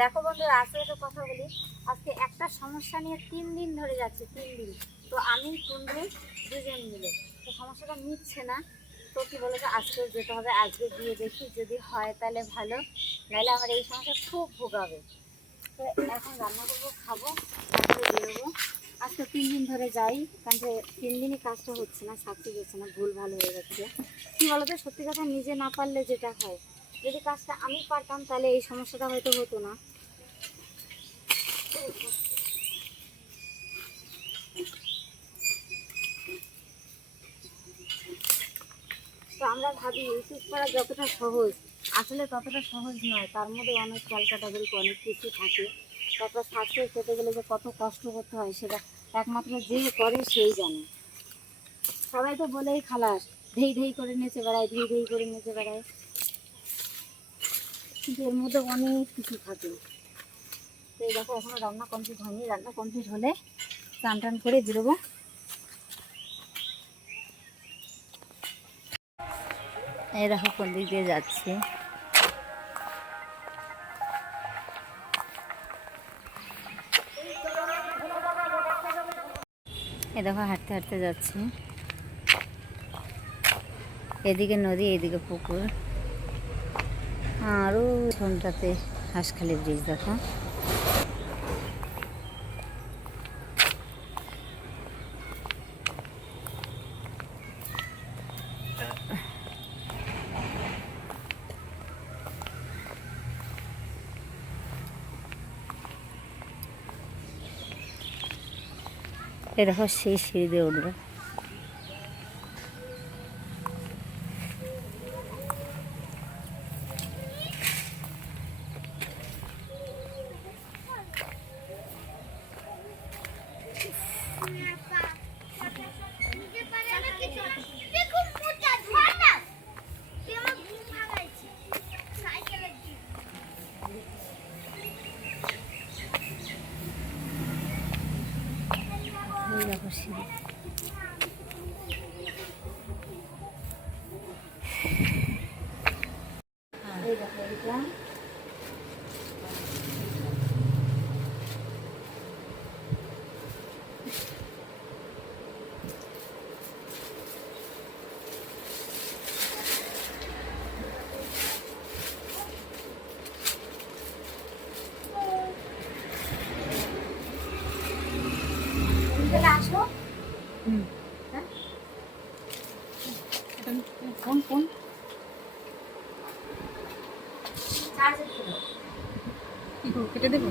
দেখো বন্ধুরা, আসলে একটা কথা বলি, আজকে একটা সমস্যা নিয়ে 3 দিন ধরে যাচ্ছে, 3 দিন। তো আমি কুন্ডু দুজন মিলে তো সমস্যাটা মিটছে না। তো কি বলে, তো আজকে যেতে হবে, আজকে গিয়ে দেখি যদি হয় তাহলে ভালো, নাহলে আমার এই সমস্যা খুব ভোগাবে। তো এখন রান্না করবো, খাবো, তারপরে বেরোবো। আজকে 3 দিন ধরে যাই, কারণ 3 দিনই কাজটা হচ্ছে না, সাকসেস হচ্ছে না, ভুল ভালো হয়ে যাচ্ছে। কী বলতো, সত্যি কথা নিজে না পারলে যেটা হয়, যদি কাজটা আমি পারতাম তাহলে এই সমস্যাটা হয়তো হতো না। তো আমরা ভাবি ইউটিউব করা যতটা সহজ, আসলে ততটা সহজ নয়। তার মধ্যে অনেক ক্যালকাটাগরি, অনেক কিছু থাকে। তারপর সাকসেস পেতে গেলে যে কত কষ্ট করতে হয়, সেটা একমাত্র যে করে সেই জানে। সবাই তো বলেই খালাস, ধেই ধেই করে নেচে বেড়ায়, ধেই ধেই করে নেচে বেড়ায়, কিন্তু এর মধ্যে অনেক কিছু থাকে। তো এই দেখো, এখনো রান্না কমপ্লিট হয়নি, রান্না কমপ্লিট হলে স্নান টান করে বেরোবো। এই দেখো কোন দিক দিয়ে যাচ্ছি। এই দেখো হাঁটতে হাঁটতে যাচ্ছি, এদিকে নদী, এদিকে পুকুর, আরও ঘন্টাতে হাঁসখালি ব্রিজ দেখো। এই দেখো সেই সিঁড়ি দিয়ে উঠবো। দেখো সিঁড়ি, এই দেখো এইটা। আসো, হ্যাঁ ফোন ফোন কেটে দেবো।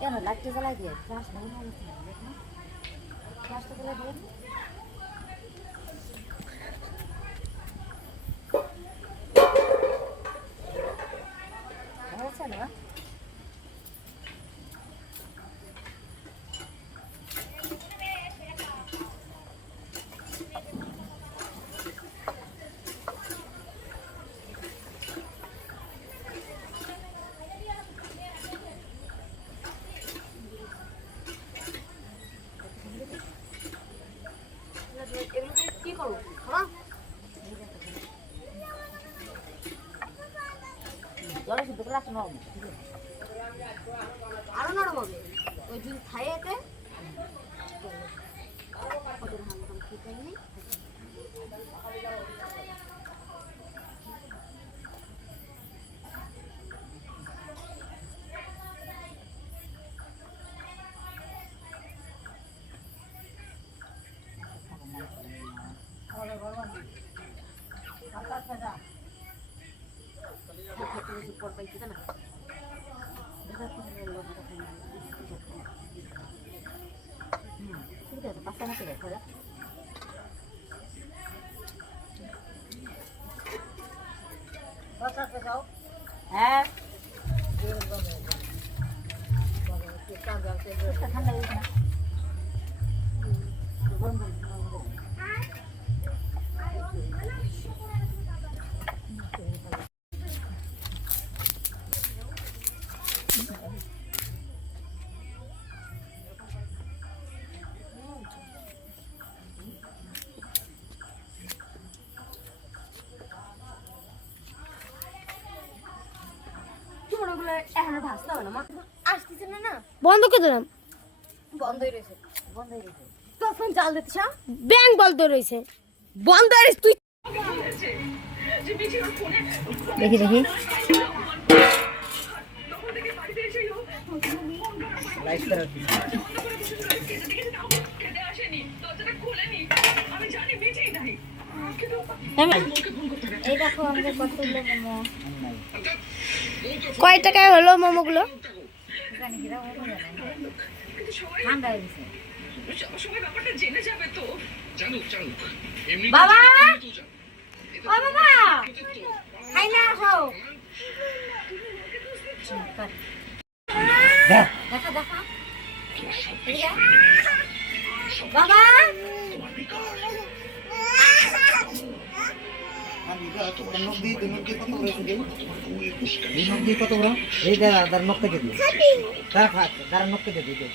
কেন লাইটটা জ্বালাই দিয়ে গ্যাস ভাঙা ফ্লাশটা জ্বালাই দিয়ে। জলে সিদ্ধ করলে একটা নরম আরো নরম হবে ওই যদি খাইয়েতে হ্যাঁ ঠান্ডা হয়েছে না এখনো ভাজতে হবে না মা আসতেছে না না বন্ধ করে দিলাম বন্ধই রয়েছে তখন জাল দিতে ব্যাং বন্ধ রয়েছে বন্ধ রয়েছে তুই দেখি দেখি এই দেখো আমাদের কতগুলো মোমো কয় টাকায় হলো মোমোগুলো ঠান্ডা হয়ে গেছে বাবা ও বাবা খাই না আসো দেখা দেখা বাবা কত বড় এই দাঁড়া নখ কেটে দিই দাঁড়া নখ কেটে দিই